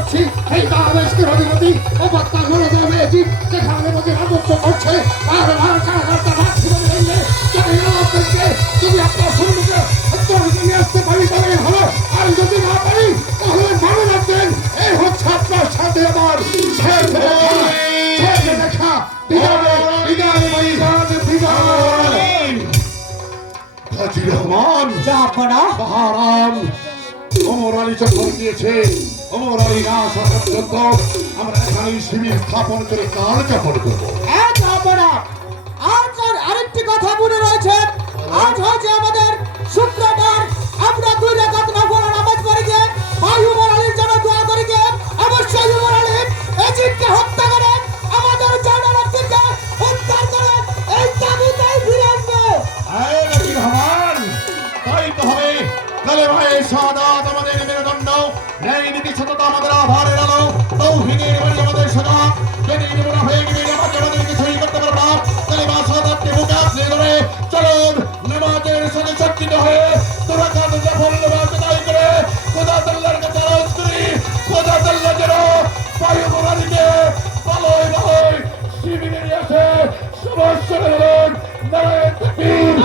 যাচ্ছি এই দামেস্কের অধিপতি ও বার্তা করে দেবে জিত যেখানে নদী রাজত্ব করছে আর কারাগারটা রাখতে পারবে যদি না আপনাকে যদি আপনার সৈন্যকে হত্যা নিয়ে আসতে পারি তবে ভালো আর যদি না পারি তাহলে মনে রাখবেন এই হচ্ছে আপনার সাথে আমার শেষ দেখা বিদায় বিদায় বিদায় হাজী রহমান জাহাপনা বাহারাম ওমর আলী যখন দিয়েছে ওমর আলী না আসা পর্যন্ত আমরা এখানে শিবির স্থাপন করে কাল যাপন করবো। জাহাপনা আজ আর আরেকটি কথা মনে রয়েছে। আজ হচ্ছে আমাদের শুক্রবার, আমরা 2 রাকাত নফল নামাজ পড়ে গিয়ে ভাই ওমর আলীর জন্য দোয়া করে গিয়ে অবশ্যই ওমর আলী এজিদকে হত্যা করে আমাদের জনরক্ষীকে উদ্ধার করে এই তাবুতে ফিরে আসবে। এই নাকি রহমান তাই তো হবে। কালেমায়ে শাহাদাত আমাদের মেরুদণ্ড, ন্যায় নীতি সততা আমাদের আধারের আলো, তৌহিদের বাণী আমাদের সদা। যদি নিমুনা হয়ে গেলে আমাদের কিছুই করতে পারবো না। কালেমা শাহাদাতকে বুকে আপনি ধরে চলুন নামাজের সাথে সজ্জিত হয়ে তোরা কাজ যখন নামাজ আদায় করে খোদা তাআলার কাছে আরজ করি খোদা তাআলা যেন বায়ু মোবারকে পালয় পালয় শিবিরে নিয়ে আসে। সমস্যা হলেন নারায়ণ তাকবীর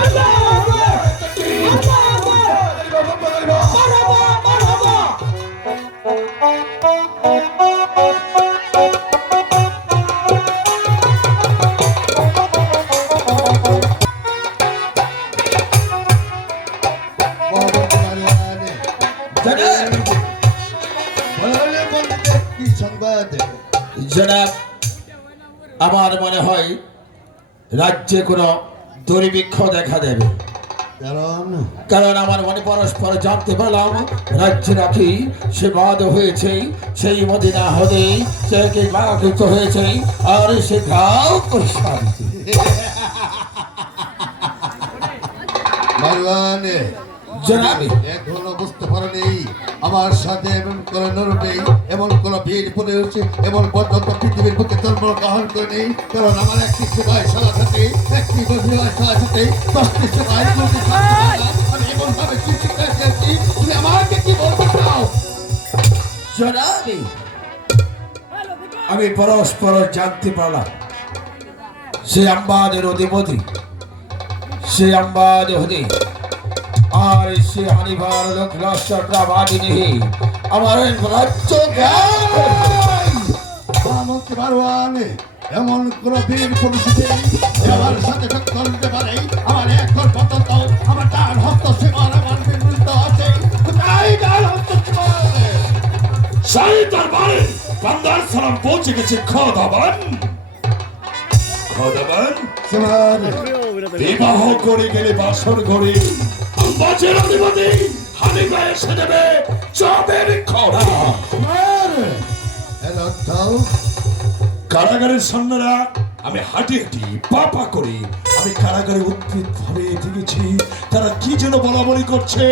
জনাব, আমার মনে হয় রাজ্যে কোনো দুর্ভিক্ষ দেখা দেবে, কারণ আমার মনে পরস্পর জানতে পারলাম রাজ্যে নাকি সে বাদ হয়েছে সেই মদিনা হতে সে বাকিত হয়েছে আর সে ঘাও এখনো বুঝতে পারেনি আমার সাথে এমন করে নরবে এমন কোন বীর পড়ে হচ্ছে এমন পর্যন্ত পৃথিবীর বুকে তর্পণ গ্রহণ করে নেই। কারণ আমার একটি সেবায় সালার সাথে একটি সালার সাথে 10টি সেবায় আমি এমন ভাবে সৃষ্টি করেছি তুমি আমাকে কি বলতে চাও? জনাবি, আমি পরস্পর জানতে পারলাম সে আম্বাদের অধিপতি, সে আম্বাদ হতে আর সে হানিবার লোক রাষ্ট্রটা বাদিনী আমার রাজ্য এমন কোন বীর পুরুষে আমার সাথে টক্কর দিতে পারে আমার একর পর্যন্ত আমার ডান হস্ত সীমার আমার বিরুদ্ধ আছে তাই ডান হস্ত শাহী দরবারে বান্দার সালাম পৌঁছে গেছে। খোদাবান বিবাহ করে গেলে বাসর ঘরে আম্বাজের অধিপতি হানিফা এসে দেবে চবের খরা। কারাগারের সৈন্যরা আমি হাঁটি হাঁটি পা করে আমি কারাগারে উদ্ভিদ ভাবে দেখেছি তারা কি যেন বলা বলি করছে।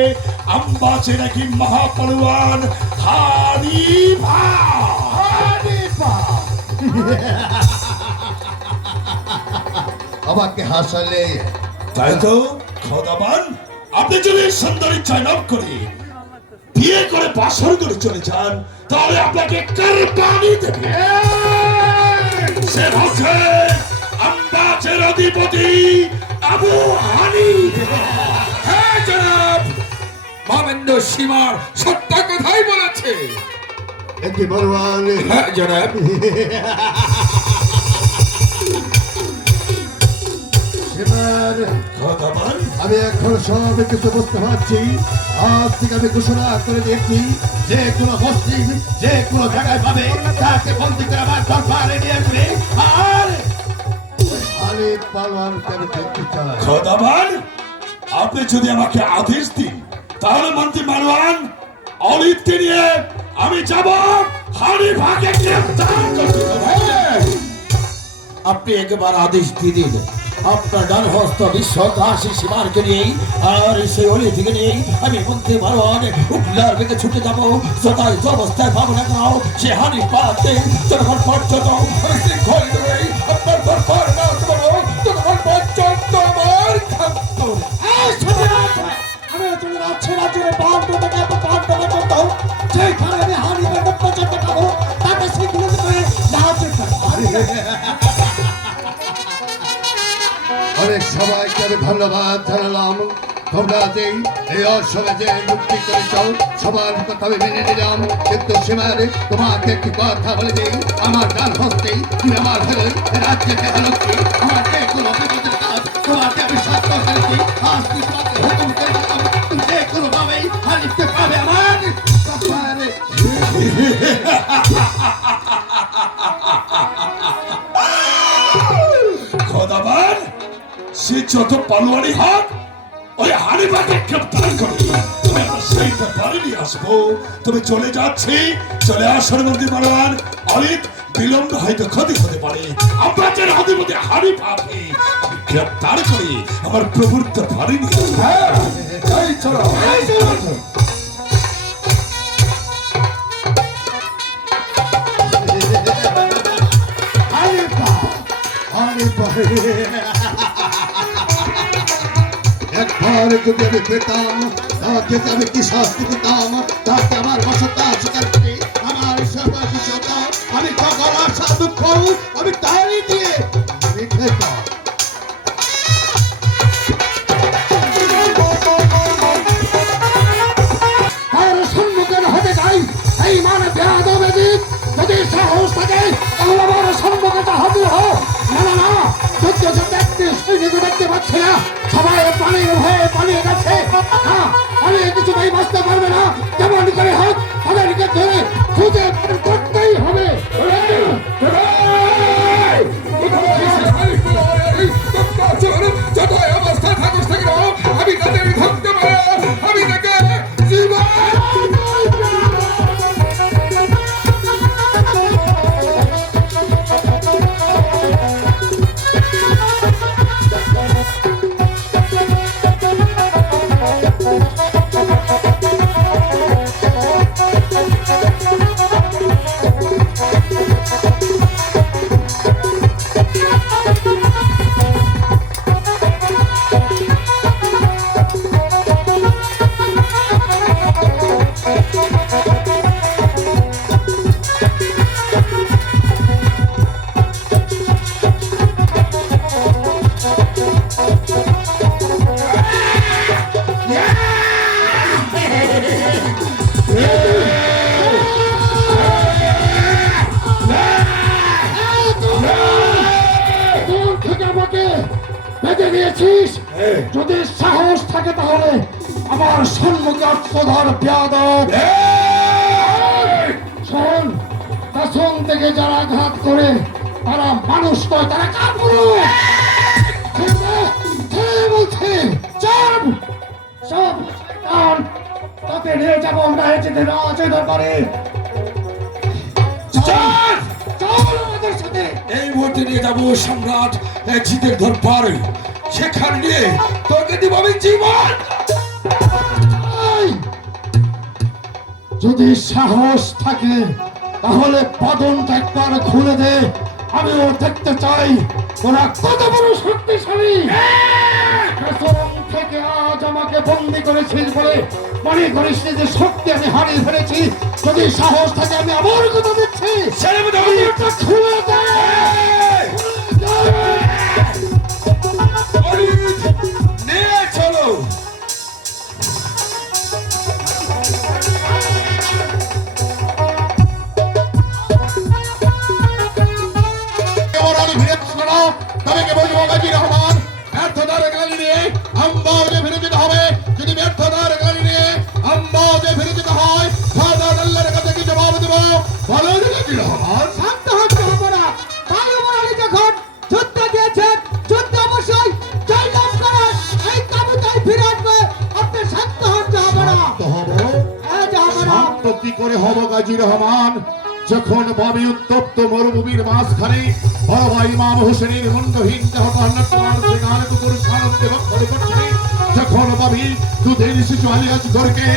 আম্বাজে নাকি মহাপলওয়ান হানিফা আমাকে হাসালে তাই তো খোদাবান, আপনি যদি সুন্দরী চয়ন করে বিয়ে করে বাসর করে চলে যান তাহলে আপনাকে কুরবানি দেবে। সে হচ্ছে আম্বাজের অধিপতি আবু হানিফা। হ্যাঁ জনাব, মামেন্দ্র সীমার সত্য কথাই বলেছে। একে বলবান হ্যাঁ জনাব, খোদাবান, আমি এখন সব কিছু বুঝতে পারছি। আজ থেকে আমি ঘোষণা করে দিয়েছি যে কোনো মুসলিম যে কোনো জায়গায় পাবে তাকে বন্দি করে আমার দরবারে নিয়ে আসবে। আর খালিদ পালোয়ানকে আমি দেখতে চাই। খোদাবান, আপনি যদি আমাকে আদেশ দিন তাহলে মন্ত্রী মারওয়ান অলিদকে নিয়ে আমি যাব হানিফাকে গ্রেফতার করতে। আপনি একবার আদেশ দিয়ে দিন আপনার ডান হস্ত বিশ্বাসী সীমারকে নিয়েই আর সেই অলি থেকে নিয়েই আমি মন্ত্রী মারওয়ান উপলার দিকে ছুটে যাবো। সদাই যে অবস্থায় পাবো না কেন সে হানিফাকে যতক্ষণ পর্যন্ত আমি শৃঙ্খল ধরেই আপনার দরবার না করবো ততক্ষণ পর্যন্ত আমার খাদ্য আমি চলে যাচ্ছি রাজ্যের পাহাড় থেকে পাহাড় পর্যন্ত যেখানে আমি হানিফাকে পর্যন্ত পাবো অনেক সবাইকে আমি ধন্যবাদ জানালাম। তোমরা যে এই অসময়ে যে যুক্তি করেছ সবার কথা আমি মেনে নিলাম, কিন্তু সীমার তোমাকে একটি কথা বলে দিই, আমার ডান হস্তেই তুমি আমার হলে রাজ্যকে হলকি আমার যে কোনো বিপদের কাজ তোমাকে আমি সত্য করেছি। আজ তুমি তোমাকে হুকুম করে দিলাম, তুমি যে কোনো ভাবেই হারিতে পাবে আমার কপালে। খোদাবার, সে যত পালোয়ারি হোক ওই হানিফাকে গ্রেপ্তার করে তুমি আমার সেই ব্যাপারে নিয়ে আসবো। তুমি চলে যাচ্ছি, চলে আসার মধ্যে মারওয়ান অলিত বিলম্ব হয়তো ক্ষতি হতে পারে। আমরা যে অধিপতি হানিফাকে আমি গ্রেপ্তার করি আমার প্রভুর ব্যাপারে নিয়ে আসবো। হ্যাঁ, এই চলো, এই চলো। একবার যদি আমি পেতাম তাকে আমি কি শাস্তি দিতাম, তাকে আমার বসতা স্বীকার করি আমার সর্ববিষয়তা আমি সকল আশা দুঃখ আমি তারই দিয়ে খেতাম। তার সম্মুখীন হতে চাই এই মানে বেয়াদব এদিক যদি সাহস থাকে তাহলে আমার সম্মুখে হাজির হোক। না না না, যুদ্ধ দেখতে সৈনিক দেখতে পাচ্ছে না, সবাই পানির ভয়ে পালিয়ে গেছে। হ্যাঁ, পালিয়ে কিছুতেই বাঁচতে পারবে না, যেমন করে হোক তাদেরকে ধরে খুঁজে বের করতেই হবে। যত অবস্থায় থাকিস না কেন, আমি তাদের ধরতে পারি, আমি তাকে জীবন বেঁধে দিয়েছিস। যদি সাহস থাকে তাহলে আমার সম্মুখে অস্ত্রধর বেয়াদব। শোন, পেছন থেকে যারা আঘাত করে তারা মানুষ নয়, তারা কাপুরুষ। বলছে চাপ সব কারণ তাকে নিয়ে যাবো আমরা যেতে না আছে দরবারে। চল চল আমাদের সাথে। এই মুহূর্তে নিয়ে যাবো সম্রাট জিতের দরবারে, সেখানে নিয়ে তোকে দিব আমি জীবন। যদি সাহস থাকে তাহলে বাদনটা একবার খুলে দে, আমিও দেখতে চাই ওরা কত বড় শক্তিশালী। পেছন থেকে আজ আমাকে বন্দি করেছিস বলে মনে করিস যে শক্তি আমি হারিয়ে ফেলেছি। যদি সাহস থাকে আমি আবার কথা দিচ্ছি, বাদনটা খুলে দে। নিয়ে চলো। তবে কে বলবো গাজী রহমান ব্যর্থতার গালি নিয়ে আম্বাজে ফিরে যেতে হবে। যদি ব্যর্থতার গালি নিয়ে আম্বাজে ফিরে যেতে হয় সাদা আল্লাহর কাছে কি জবাব দেবো বলো গাজী রহমান। শান্ত হতে হবে না। বায়ুমণ্ডলী যখন যুদ্ধ দিয়েছেন, যুদ্ধ অবশ্যই জয়লাভ করার এই কাবুতাই ফিরে আসবে। আপনি শান্ত হতে হবে না। শান্ত কি করে হব গাজী রহমান, যখন ববি উত্তপ্ত মরুভূমির মাঝখানে বড় ভাই ইমাম হোসেনের মন্ডহীন যখন ববি দুধের শিশু আলিয়াজ গড়কে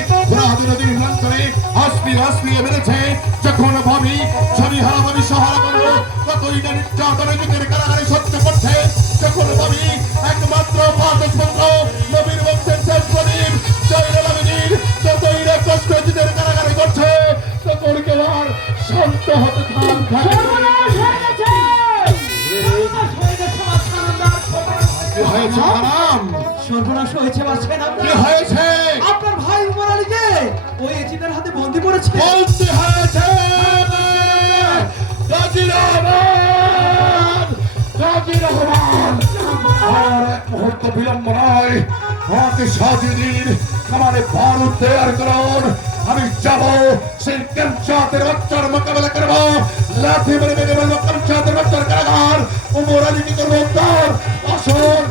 নদীর প্রান্তরে আসপিয়ে আসপিয়ে বেড়েছে, যখন ববি ছবি হারাবাবি সহারা করলো কতই না নির্যাতন যুগের কারাগারে সহ্য করছে, যখন ববি একমাত্র পাঁচপত্র নবীর বংশের শেষ প্রদীপ জয়রালামিনীর যতই না কষ্ট যুগের কারাগারে করছে, তখন কেবল শান্ত হতে থাক। হয়েছে মহারাম? সর্বনাশ হয়েছে বাঁচবেন কি হয়েছে? আপনার ভাই উমর আলীকে ওই এজিদের হাতে বন্দী করেছে। বলতে হয়েছে গাজী রহমান, গাজী রহমান। আর এক মুহূর্ত বিলম্ব নয়, আমাকে সাজিদিন আমারে বারুদ তৈরি করুন। আমি যাব সেই কেমচাঁদের বাচ্চার মোকাবেলা করবো। লাথি মেরে মেরে বলবো কেমচাঁদের বাচ্চার কারাগার। উমর আলীকে করবো উদ্ধার। আসুন।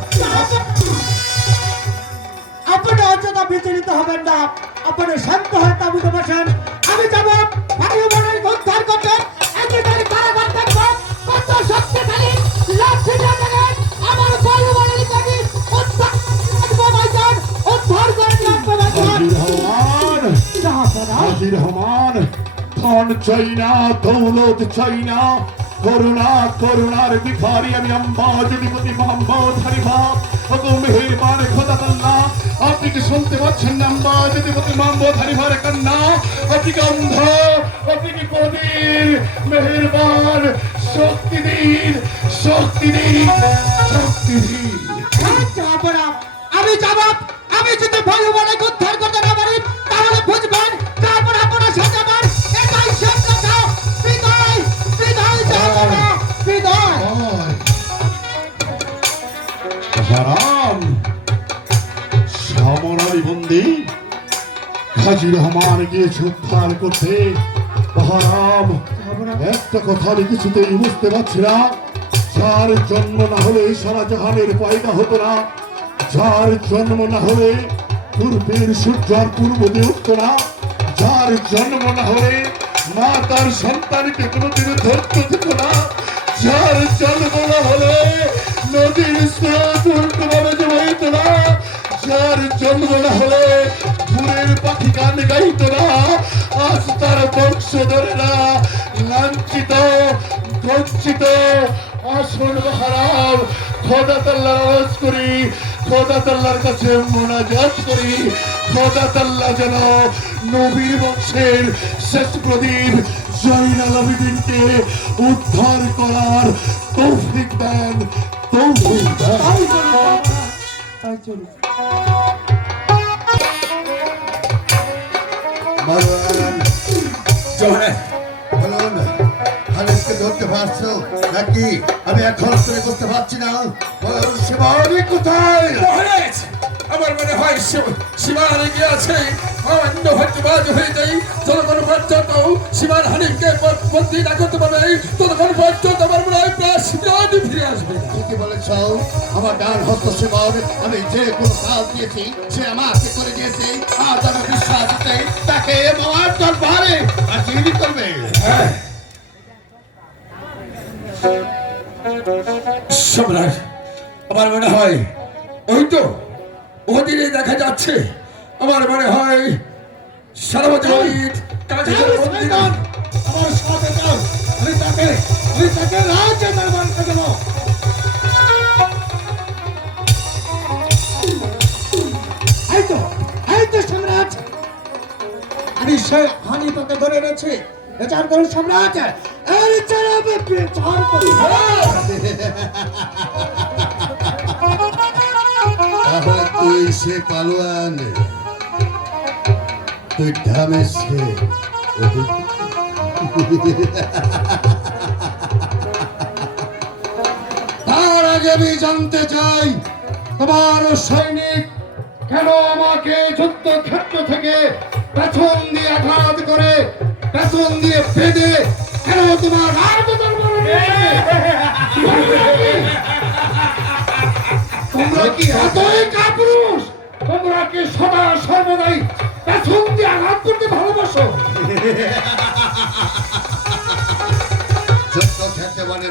আপনি অযথা বিচলিত হবেন না, আপনি শান্ত হয়ে তাবুতে বসেন। আমি যাব ভাই উমর আলীকে উদ্ধার করতে। একেবারে কারাগার থাকবো, কত শক্তিশালী লাঠি দিয়ে দেখেন আমার ভাই উমর আলীকে আমি উদ্ধার করবো ভাইজান, উদ্ধার করে নিয়ে আসবো ভাইজান। গাজী রহমান, গাজী রহমান, ধন চাই না, দৌলত চাই না, করুণা করুণার ভিখারি আমি আম্বাজীপতি মোহাম্মদ হানিফা। ওগো মেহেরবান খোদা আল্লাহ, আপনি কি শুনতে পাচ্ছেন না? আম্বাজীপতি মোহাম্মদ হানিফার কান্না। আপনি কি অন্ধ? আপনি কি বধির? মেহেরবান, শক্তি দিন, শক্তি দিন, শক্তি দিন। আমি যাব, আমি যদি ভাই উমর আলীকে উদ্ধার করতে না পারি তাহলে বুঝবেন তারপর আপনার সাথে আমার এটাই শেষ কথা। বিদায়, বিদায় যাব না, বিদায়। হারাম সামরাই বন্দি গাজী রহমান গিয়েছে উদ্ধার করতে। হারাম একটা কথা আমি কিছুতেই বুঝতে পারছি না। যার জন্ম না হলে সারা জাহানের পয়দা হতো না, যার জন্ম না হলে পূর্বের সূর্য আর পূর্ব দিয়ে উঠতো না, যার জন্ম না হলে মা তার সন্তানকে কোনোদিন ধৈর্য দিত না, যার জন্ম না হলে নদীর স্রোত উল্টোভাবে জমাইত না, যার জন্ম না হলে ভোরের পাখি গান গাইত না, আজ তার বংশধরেরা লাঞ্ছিত বঞ্চিত। আসুন হারাম, খোদা তাল্লার আওয়াজ করি, খোদা তাল্লার কাছে মোনাজাত করি। খোদা তাল্লা যেন নবীর বংশের শেষ প্রদীপ জয়নাল আবেদিনকে উদ্ধার করার তৌফিক দেন, তৌফিক দেন। মারওয়ান, জোহরে বলুন, খালিদকে ধরতে পারছো নাকি? আমি এখন করে বুঝতে পারছি না। বলুন, শিবানী কোথায়? মহারাজ, আমার মনে হয় সীমার গিয়েছে। অন্য হত্যবাজ হয়ে যাই যতক্ষণ পর্যন্ত সীমার হানিফকে বন্দী না করতে পারবে ততক্ষণ পর্যন্ত আমার মনে হয় প্রায় ফিরে আসবে না। ঠিকই বলেছ। আমার ডান হস্ত শিবন, আমি যে কোনো কাজ দিয়েছি সে আমাকে করে দিয়েছে। আর তার বিশ্বাস আছে তাকে আমার দরবারে হাজির করবে। সম্রাট, আমার মনে হয় ওই তো ওদিনে দেখা যাচ্ছে। আমার মনে হয় সারাবতী কাজে আমার সাথে যাও, আমি তাকে রাজ্য দরবার করে দেবো। এই তো সম্রাট, আমি সে হানিফাকে ধরে এনেছি। বিচার করুন সম্রাট, এর বিচার আমি বিচার করি। তাহলে তুই সে পালোয়ান, তুই ঢামের সে। তার আগে আমি জানতে চাই তোমার সৈনিক কেন আমাকে যুদ্ধক্ষেত্র থেকে পেছন দিয়ে আঘাত করে, পেছন দিয়ে বেঁধে কেন তোমার রাজ্য দরবারে নিয়ে এসেছে? তোমরা কি এতই কাপুরুষ? তোমরা কি সদা সর্বদাই পেছন দিয়ে আঘাত করতে ভালোবাসো? যুদ্ধ খেতে মানে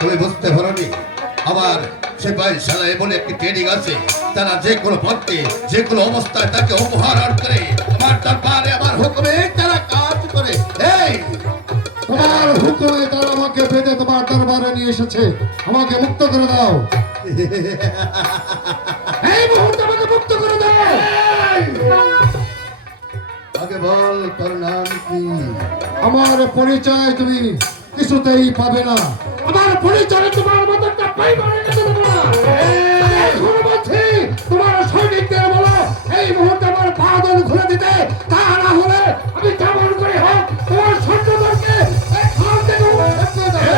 তুমি বুঝতে পারোনি? আমার সিপাহী সালায় বলে একটি ট্রেনিং আছে। তারা যে কোনো পথে যে কোনো অবস্থায় তাকে অপহরণ করে আমার দরবারে আমার হুকুমে তারা কাজ করে। এই তোমার হুকুমে তারা আমাকে বেঁধে তোমার দরবারে নিয়ে এসেছে, আমাকে মুক্ত করে দাও। এই মুহূর্তে আমাকে মুক্ত করে দাও। আগে বল তোর নাম কি? আমার পরিচয় তুমি কিছুতেই পাবে না। আমার পরিচয় তোমার মতো একটা পাইবারে রেখে দেবো না। এখন বলছি তোমার সৈনিকদের বলো এই মুহূর্তে আমার বাদল খুলে দিতে, তা না হলে আমি কেমন করে হোক তোমার সৈন্যদেরকে এখান থেকে উৎখাত করে দেবো।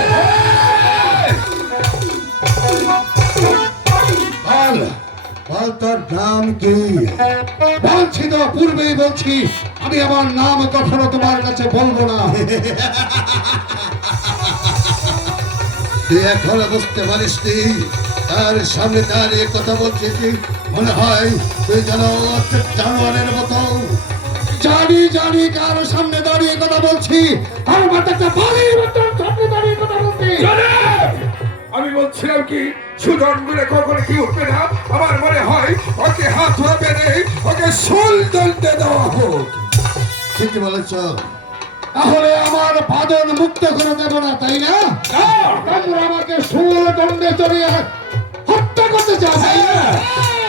বল তোর নাম কি? বলছি তো, পূর্বেই বলছি, আমি আমার নাম কখনো তোমার কাছে বলবো না। তুই এখনো বুঝতে পারিস নি? তার সামনে দাঁড়িয়ে কথা বলছিস কি? মনে হয় তুই যেন একটা জানোয়ারের মতো। জানি জানি কার সামনে দাঁড়িয়ে কথা বলছি, আমার মাথাটা বালির মতন সামনে দাঁড়িয়ে কথা বলছি। আমি বলছিলাম কি সুজন বলে কখনো কি উঠবে না। আমার মনে হয় ওকে হাত ধরে নেই, ওকে শোল দলতে দেওয়া হোক। ঠিকই বলেছ। তাহলে আমার বাদন মুক্ত করে দেব না, তাই না? তোমরা আমাকে সুল দণ্ডে চড়িয়ে হত্যা করতে চাও, তাই না?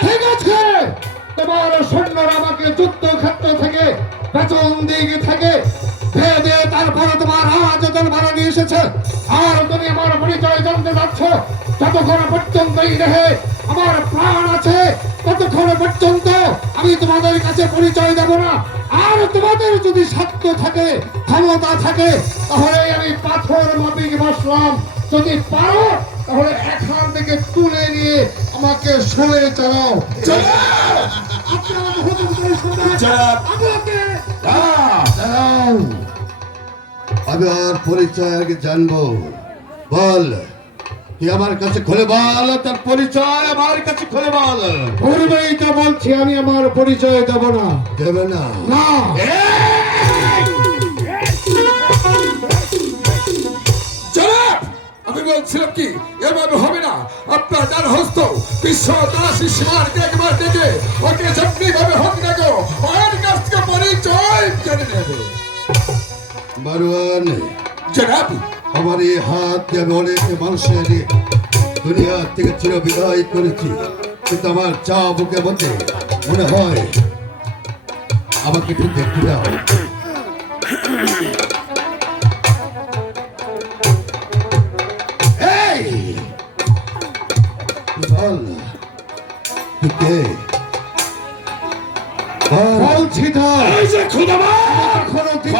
ঠিক আছে, তোমার সৈন্যরা আমাকে যুদ্ধক্ষেত্র থেকে বেতন দিকে থেকে ভেবে তারপরে তোমার আয়োজন ভাড়া নিয়ে এসেছে। আর তুমি আমার পরিচয় জানতে যাচ্ছ, যতক্ষণ পর্যন্ত এই দেহে আমার প্রাণ আছে ততক্ষণ পর্যন্ত আমি তোমাদের কাছে পরিচয় দেব না। আর তোমাদের যদি সাধ্য থাকে, ক্ষমতা থাকে, তাহলে আমি পাথর মাপিক বসলাম। যদি পারো তাহলে এখান থেকে তুলে নিয়ে আমাকে শুলে চালাও। দাঁড়াও, আমি ওর পরিচয় আগে জানবো। বল, তুই আমার কাছে খুলে বল, তার পরিচয় আমার কাছে খুলে বল। পূর্বেই তো বলছি আমি আমার পরিচয় দেব না। দেবে না? না, জনাব, আমি বলছিলাম কি এভাবে হবে না। আপনার ডান হস্ত বিশ্ব দাসী সীমারকে একবার ডেকে ওকে যেমনি ভাবে হোক না গো ওর কাছ থেকে পরিচয় জেনে নেবে। মারওয়ান, জনাব, আমার এই হাত দিয়ে আমি অনেক মানুষের দুনিয়া থেকে চির বিদায় করেছি, কিন্তু আমার চা বুকে মধ্যে মনে হয় আমাকে একটু দেখতে দাও। এই বল, তুই কে? বল। বলছি তো, এই যে খুদাবা এখনো দিই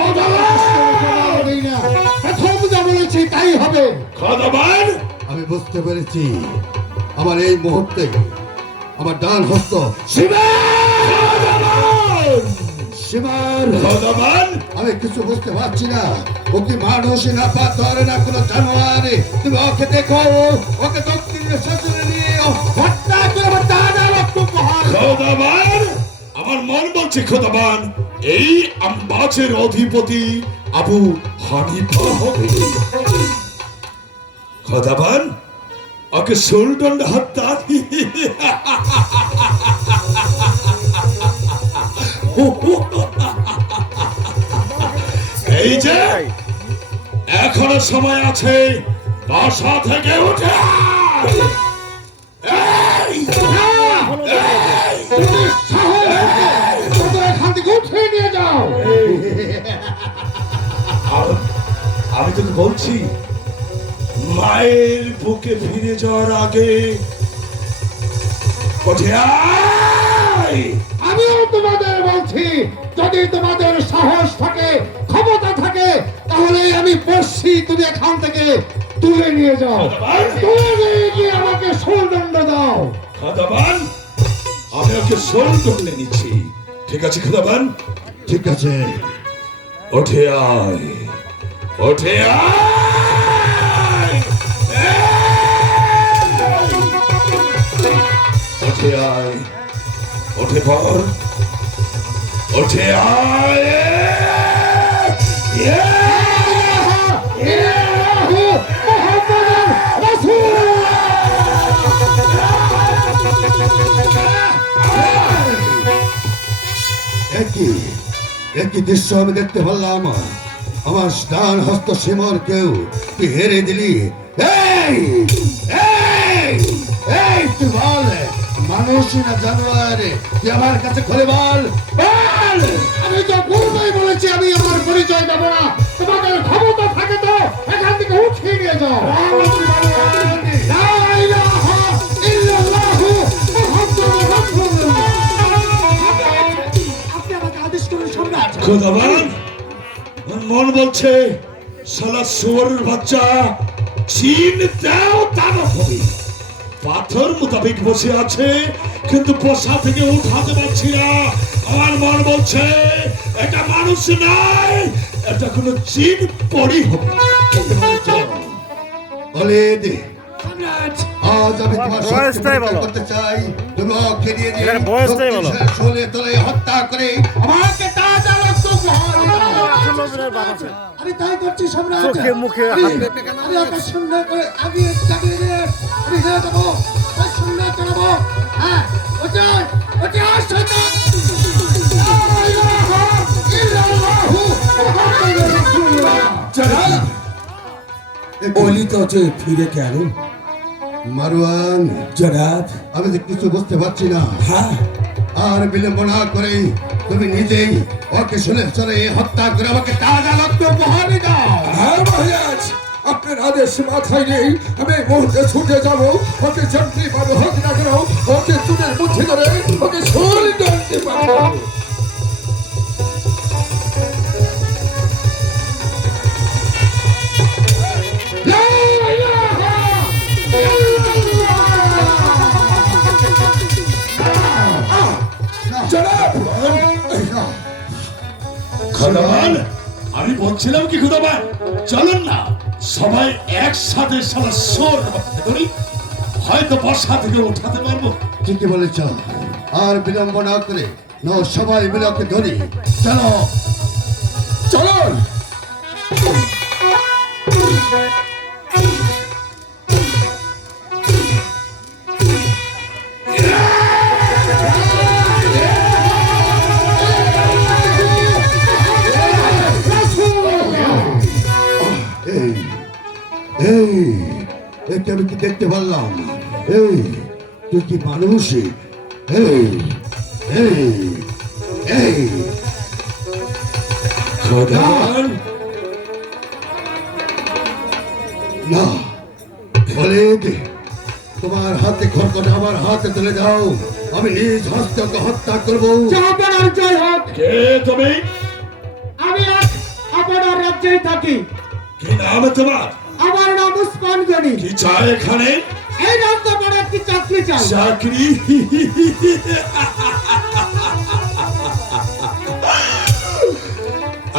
না। প্রথম যা বলেছি তাই হবে। খুদাবান আমি বুঝতে পেরেছি, আমার এই মুহূর্তে আমার ডান হস্ত সীমার। খুদাবান আমি কিছু বুঝতে পারছি না, ও কি মানুষ না পাথর না কোনো জানোয়ার। তুমি ওকে দেখো, ওকে দক্ষিণের শাসনে নিয়ে হত্যা করে দাদা রক্ত প্রহার। খোদাবান, আমার মন বলছে খোদাবান এই আম্বাজের অধিপতি আবু হানিফা হবে। খোদাবান, ওকে সুলদণ্ড হত্যা। এই যে এখনো সময় আছে, বাসা থেকে উঠে আয়। এই! তুমি সাহস থাকে, তোমরা এখান থেকে উঠিয়ে নিয়ে যাও। আমি তোকে বলছি, মায়ের বুকে ফিরে যাওয়ার আগে উঠে আয়। আমিও তোমাদের বলছি, যদি তোমাদের সাহস থাকে, ক্ষমতা থাকে, তাহলে আমি বসছি, তুমি এখান থেকে তুলে নিয়ে যাও। তুলে নিয়ে গিয়ে আমাকে সুদণ্ড দাও। খোদাবান, আমি ওকে সোল করলে নিচ্ছি। ঠিক আছে খোদাবান, ঠিক আছে, উঠে আয়, উঠে আয়। উঠে আয়, উঠে পড়, উঠে আয়। একই একই দৃশ্য আমি দেখতে পারলাম। আমার ডান হস্ত সীমার কেউ তুই হেরে দিলি। এই এই এই, তুই বল, মানুষ না জানোয়ার? তুই আমার কাছে খুলে বল, বল। আমি তো পূর্বেই বলেছি আমি আমার পরিচয় দেবো না। তোমাদের ক্ষমতা থাকে তো এখান থেকে উঠিয়ে নিয়ে যাও। খোদাবান আমার মন বলছে শালা শুয়োরের বাচ্চা চিন দাও দানব হবে পাথর মোতাবেক বসে আছে কিন্তু বসা থেকে উঠাতে পারছি না আমার মন বলছে এটা মানুষ নাই এটা কোনো চিন পরি হবে অলিদ আজ আমি তোমার সত্যি পরীক্ষা করতে চাই তুমি ওকে নিয়ে নিয়ে শোলে তোলে হত্যা করে আমাকে তাজা রক্ত আমি তাই করছি সম্রাট চোখে মুখে আমি ওকে সুন্দর করে আমি চাকরি দিয়ে আমি হেরে দেবো তাই সুন্দর চালাবো হ্যাঁ ওটা সুন্দর জনাব অলি তো যে ফিরে গেল মারওয়ান জনাব আমি তো কিছু বুঝতে পারছি না হ্যাঁ আর বিলম্ব না করে তুমি নিজেই ওকে শুনে চলে হত্যা করে আমাকে তাজা রক্ত উপহার দাও হ্যাঁ মহারাজ আপনার আদেশ মাথায় নেই আমি এই মুহূর্তে ছুটে যাবো ওকে যেমনি পাবো হোক না কেন ওকে চুনের মুঠে ধরে ওকে শরীর দণ্ডে পাবো জনাব খোদাবান আমি বলছিলাম কি খোদাবান চলুন না সবাই একসাথে শালা সোর বাঁধতে করি হয়তো বর্ষা থেকে উঠাতে পারবো ঠিকই বলেছ আর বিলম্ব না করে সবাই মিলে ওকে ধরি চলো চলুন এই এই একে আমি কি দেখতে পারলাম এই তুই কি মানুষ এই এই এই খোদাবান না অলিদ তোমার হাতে খড়কটা আমার হাতে তুলে দাও আমি নিজ হস্তে ওকে হত্যা করবো আপনার জয় হোক কে তুমি আমি আজ আপনার রাজ্যেই থাকি কি নাম তোমার আমার নাম উসমান গনি কি চাই এখানে এই রাস্তা পরে একটি চাকরি চাই চাকরি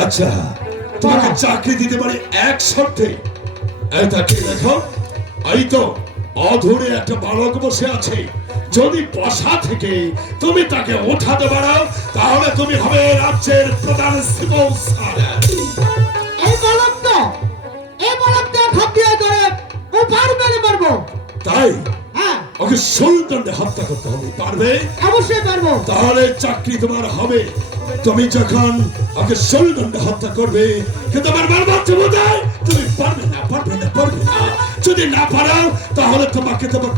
আচ্ছা তোমাকে চাকরি দিতে পারি এক শর্তে এটাকে দেখো এই তো অধরে একটা বালক বসে আছে যদি বসা থেকে তুমি তাকে ওঠাতে পারো তাহলে তুমি হবে রাজ্যের প্রধান সিভিল সার্জন এই বালক তো খাপ দিয়ে ধরে ও পারবে না পারবো তাই হ্যাঁ ওকে সুলতানকে হত্যা করতে হবে পারবে অবশ্যই পারবো তাহলে চাকরি তোমার হবে তুমি যখন ওকে সুলতানকে হত্যা করবে কিন্তু আমার বারবার বোঝায় তুমি পারবে না যদি না পারো তাহলে তোমাকে তোমার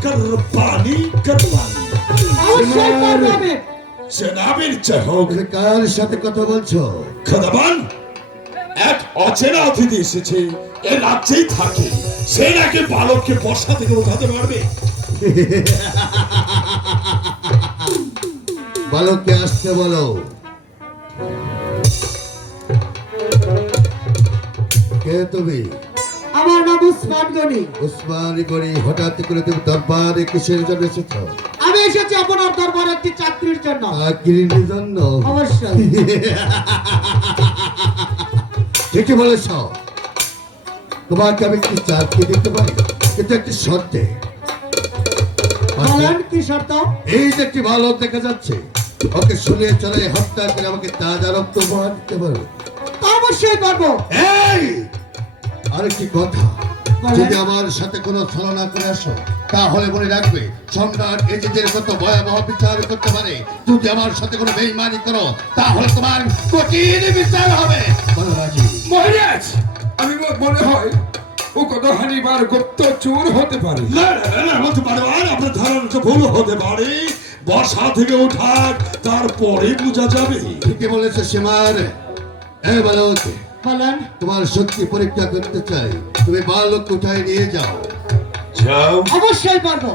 পানি করবানি অবশ্যই পারবো আমি সেনাবির চাই হোক তুমি কার সাথে কথা বলছো খোদাবান এক অচেনা অতিথি এসেছে এ রাজ্যেই থাকে সে নাকি বালককে বর্ষা থেকে উঠাতে পারবে বালককে আসতে বলো কে তুমি আমার নাম উসমান গনি উসমানি গনি হঠাৎ করে তুমি দরবারে কিসের জন্য এসেছ আমি এসেছি আপনার দরবারে একটি চাকরির জন্য চাকরির জন্য অবশ্যই ঠিকই বলেছ তোমাকে আমি কি চাকরি দিতে পারি কিন্তু একটি শর্তে বলেন কি শর্ত এই যে একটি বালক দেখা যাচ্ছে ওকে শুনে চলে হত্যা করে আমাকে তাজা রক্ত উপহার দিতে পারবে তা অবশ্যই পারবো এই আরেকটি কথা বলেন। যদি আমার সাথে কোনো ছলনা করে আসো তাহলে মনে রাখবে সম্রাট এজেদের কত ভয়াবহ বিচার করতে পারে যদি আমার সাথে কোনো বেইমানি করো তাহলে তোমার কঠিন বিচার হবে বলো রাজি মহারাজ আমি মনে হয় ও কত হানিবার গুপ্ত চোর হতে পারে না হতে পারে আর আপনার ধারণা ভুল হতে পারে বর্ষা থেকে ওঠাক তারপরে বোঝা যাবে ঠিকই বলেছে সীমার এ বালক বলেন তোমার শক্তি পরীক্ষা করতে চাই তুমি বালক কোথায় নিয়ে যাও যাও অবশ্যই পারবো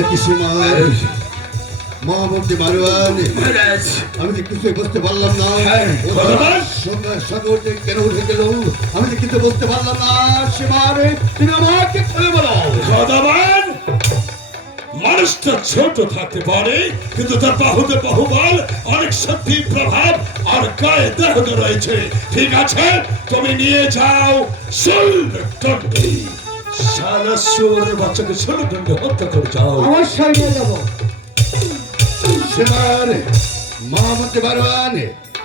একই সময় মহামন্ত্রী মারওয়ান মহারাজ আমি যে কিছুই বুঝতে পারলাম না ভগবান! সাগর যে কেন উঠে গেল আমি যে কিছু বুঝতে পারলাম না সীমারে তুমি আমাকে খুলে বলো খোদাবান! মানুষটা ছোট থাকতে পারে কিন্তু তার বাহুতে বহুবল, অনেক শক্তি, প্রভাব আর গায়ে দেহতে রয়েছে। ঠিক আছে, তুমি নিয়ে যাও শূলদণ্ডে। সারা শুয়োরের বাচ্চাকে শূলদণ্ডে হত্যা করে যাও। অবশ্যই নিয়ে যাবো। সীমারে মহামন্ত্রী মারওয়ান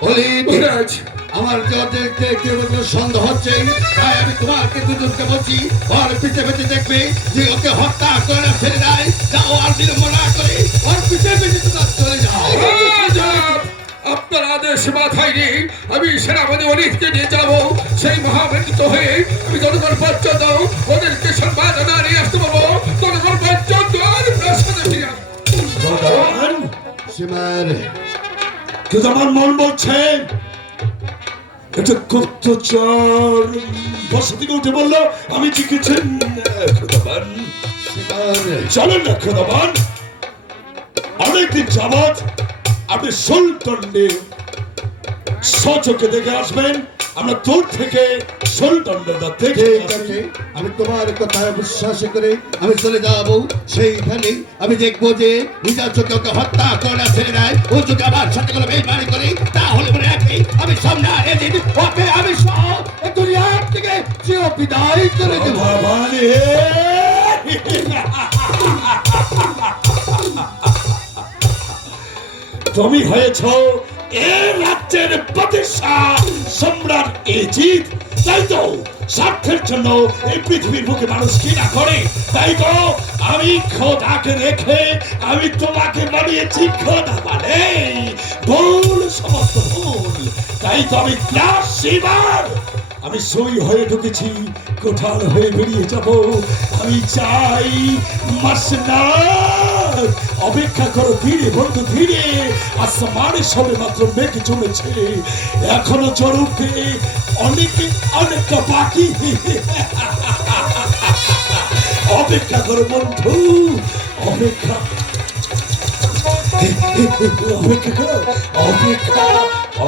অলি মহারাজ আমার দেখতে কেবল সন্দেহ হচ্ছে তাই আমি তোমাকে দুজনকে বলছি ওর পিছে পিছে দেখবে যে ওকে হত্যা করে ছেড়ে দেয় যাও আর বিলম্ব না করে ওর পিছে পিছে তোমরা চলে যাও রাজা, আপনার আদেশ মাথায় নিয়ে আমি সেনাপতি অলিথকে নিয়ে যাবো। সেই মহামন্ত্রিত হয়ে আমি যতক্ষণ পর্যন্ত ওদেরকে সংবাদ না নিয়ে আসতে পারবো ততক্ষণ পর্যন্ত আর প্রাসাদে ফিরে আসবো। খোদাবান! সীমারে কিন্তু আমার মন বলছে এটা গুপ্তচর বসা থেকে উঠে বললো আমি জিজ্ঞেছি খোদাবান। সীমারে চলেন না খোদাবান, অনেকদিন যাবৎ আপনি সুলদণ্ডে সচকে দেখে আসবেন, আমরা দূর থেকে সুলদণ্ডটা দেখে ঠিক আসি। আছে আমি তোমার কথায় বিশ্বাস করে আমি চলে যাবো সেইখানে আমি দেখবো যে নিজের চোখে ওকে হত্যা করে ছেড়ে দেয় ও চোখে আমার সাথে কোনো বেইমানি করে তাহলে মনে রাখবে আমি সামনে এদিন ওকে আমি সহ এই দুনিয়ার থেকে চির বিদায় করে দেবো খোদাবান, তুমি হয়েছ এ রাজ্যের প্রতিষ্ঠা সম্রাট এজিদ, তাই তো স্বার্থের জন্য এই পৃথিবীর বুকে মানুষ কি না করে। তাই তো আমি খোদাকে রেখে আমি তোমাকে বানিয়েছি খোদা মানে ভুল, সমস্ত ভুল। তাই তো আমি ক্লাস শিবার আমি সই হয়ে ঢুকেছি, কোঠাল হয়ে বেরিয়ে যাব। আমি চাই মাসনার অপেক্ষা করো ধীরে বন্ধু ধীরে, আসমানে সবে মাত্র মেঘ জমেছে, এখনো জরুরতে অনেকটা বাকি। অপেক্ষা করো বন্ধু, অপেক্ষা অপেক্ষা করো, অপেক্ষা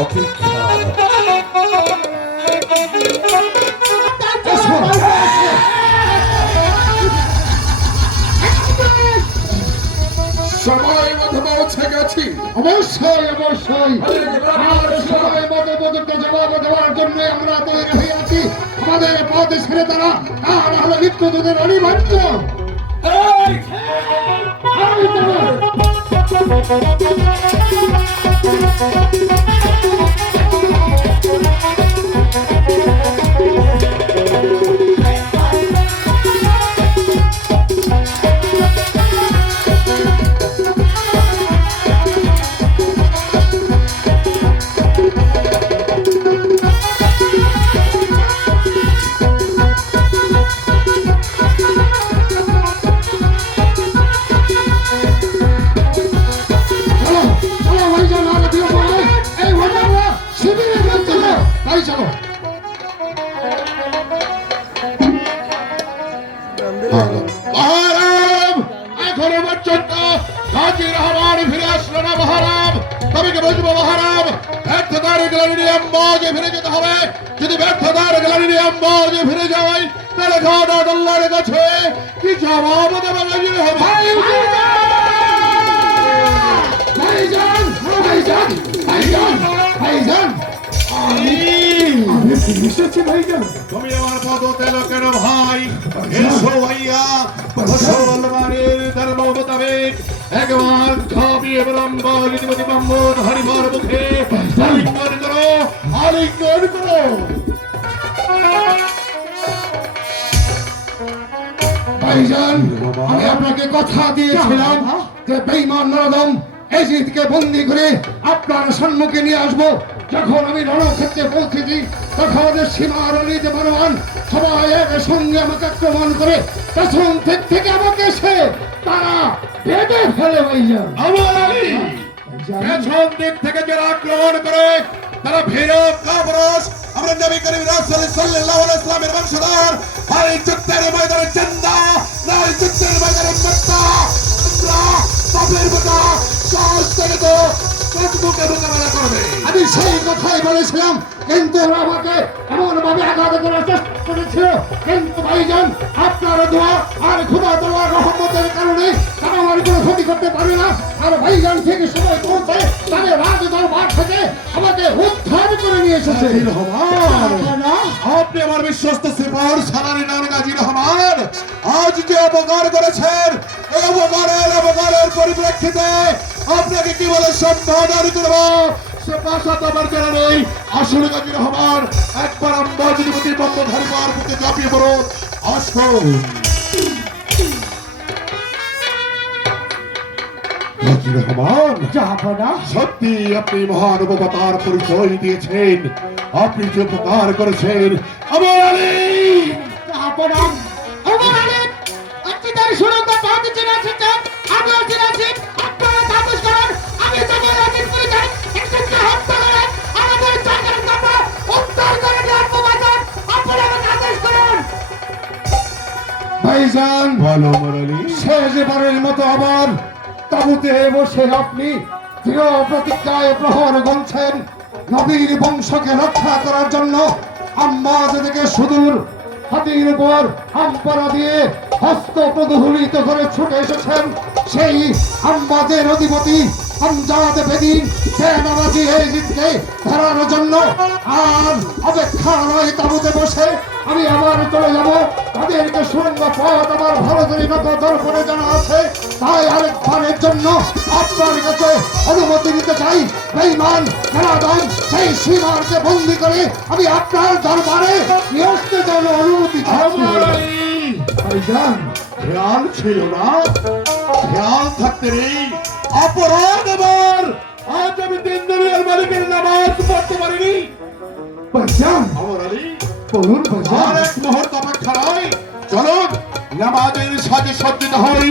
অপেক্ষা। সময় মতো পৌঁছে গেছি। অবশ্যই অবশ্যই আর সময় মতো উপযুক্ত জবাব দেওয়ার জন্য আমরা তৈরি হয়ে আছি। আমাদের পথ ছেড়ে তারা আর হলো মৃত্যুদূতের অনিবার্য। মহারাম এখনো পর্যন্ত গাজী রহমান ফিরে আসলো না মহারাম। তবে কি বুঝবো মহারাম, ব্যর্থতার গ্যালারি আম্বাজে ফিরে যেতে হবে। যদি ব্যর্থতার গ্যালারি আম্বাজে ফিরে যায় তাহলে খাওয়া আল্লাহর কাছে কি জবাব দেবে গাজী রহমান? ভাইজান ভাইজান ভাইজান ভাইজান আমি এসেছি ভাইজান। তুমি আমার পদ তেল কেন ভাই? এসো ভাইয়া, মুসলমানের ধর্ম মোতাবেক একবার ঝাঁপিয়ে বিলম্ব রীতিমতি মোহাম্মদ হরিমার মুখে আলিঙ্গন করো, আলিঙ্গন করো। ভাইজান আমি আপনাকে কথা দিয়েছিলাম যে বেঈমান নরদম এজিদকে বন্দি করে আপনার সম্মুখে নিয়ে আসবো। যখন আমি রণক্ষেত্রে পৌঁছেছি তখন আমাদের সীমার অলিতে মারওয়ান সবাই একসঙ্গে আমাকে আক্রমণ করে পেছন থেকে আমাকে এসে তারা বেঁধে ফেলে ভাইজান। আমার আলী পেছন দিক থেকে যারা আক্রমণ করে তারা ভীর কাপুরুষ আমরা নবী করিম রাসূল সাল্লাল্লাহু আলাইহি ওয়াসাল্লামের বংশধর আর এই যুদ্ধের ময়দানে জিন্দা না এই যুদ্ধের ময়দানে মৃত্যু আমরা বাপের বেটা সাহস থেকে তো মুখে মোকাবেলা করবে। আমি সেই কথাই বলেছিলাম, কিন্তু ওরা আমাকে এমন ভাবে আঘাত করার চেষ্টা করেছিল, কিন্তু ভাইজান আপনার দোয়া আর খোদা দোয়ার রহমতের কারণে তারা আমার কোনো ক্ষতি করতে পারে না। আর ভাইজান থেকে সময় পৌঁছে তাদের রাজ দরবার থেকে আমাকে উদ্ধার করে নিয়ে এসেছে। আপনি আমার বিশ্বস্ত সিপাহর সালারি নাম গাজী রহমান আজ যে অপকার করেছেন এই অপকারের পরিপ্রেক্ষিতে আপনাকে কি বলে সম্বোধন করব সে ভাষা তো আমার জানা নেই। আসলে গাজী রহমান একবার আম্বাজীপতি বন্ধধারীবার বুকে ঝাঁপিয়ে পড়ুন। আসুন গাজী রহমান, জাহাপনা সত্যি আপনি মহান উপকার পরিচয় দিয়েছেন। আপনি যে উপকার করেছেন আমার আলী জাহাপনা আমার আলী আপনি তার সুরঙ্গ পাহাড়ে চলে এসেছেন, আমিও চলে আসি। আপনারা তাপস করেন, আমি যাবো রাজিন করে যাই, একজনকে হত্যা করেন, আমাদের জায়গার কথা উদ্ধার করে দেওয়ার প্রবাদন আপনারা আমাকে আদেশ করেন। ভাইজান ভালো আমার আলী, শেষবারের মতো আবার তাবুতে বসে আপনি দৃঢ় প্রতিজ্ঞায় প্রহর গুনছেন। নবীর বংশকে রক্ষা করার জন্য আম্মাজ থেকে সুদূর হাতির উপর হামপাড়া দিয়ে হস্ত প্রদূলিত করে ছুটে এসেছেন সেই আম্বাজের অধিপতি আমজাদ বেদিন সেনাবাজি এজিদকে ধরার জন্য। আর অপেক্ষা নয়, তাবুতে বসে আমি আবার চলে যাব। তাদেরকে সুরঙ্গ পথ আমার ভালো করে দর্পণে জানা আছে, তাই আরেকবারের জন্য আপনার কাছে অনুমতি নিতে চাই। বেঈমান জনার্দন সেই সীমারকে বন্দী করে আমি আপনার দরবারে নিয়ে আসতে জন্য অনুমতি চাচ্ছি। ভাইজান খেয়াল ছিল না, খেয়াল থাকতে নেই অপরাধ আমার। আজ আমি দিন দুনিয়ার মালিকের নামাজ পড়তে পারিনি। ভাইজান আমার আলী বলুন আর ভাইজান। এক মুহূর্ত অপেক্ষা নয়, চলুন নামাজের সাজে সজ্জিত হই,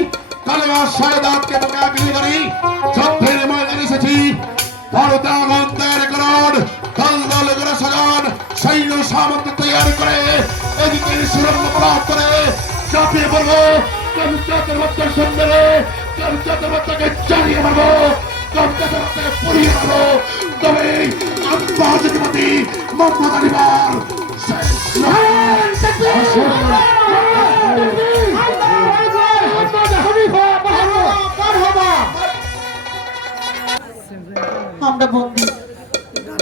কালেমা শাহাদাতকে মোকাবিল করি। যুদ্ধের ময়দানে এসেছি, ভারতে আগুন তৈরি করুন, দল দল করে সাজান, সৈন্য সামন্ত তৈরি করে এদিকে সুরঙ্গ প্রাপ করে চাপিয়ে পড়বো। কমচাতের বাচ্চার সুন্দরে কমচাতের বাচ্চাকে চালিয়ে মারবো, কমচাতের বাচ্চাকে পড়িয়ে মারবো। তবে আম্বাজীপতি মোহাম্মদ আলিবার আমরা বন্দী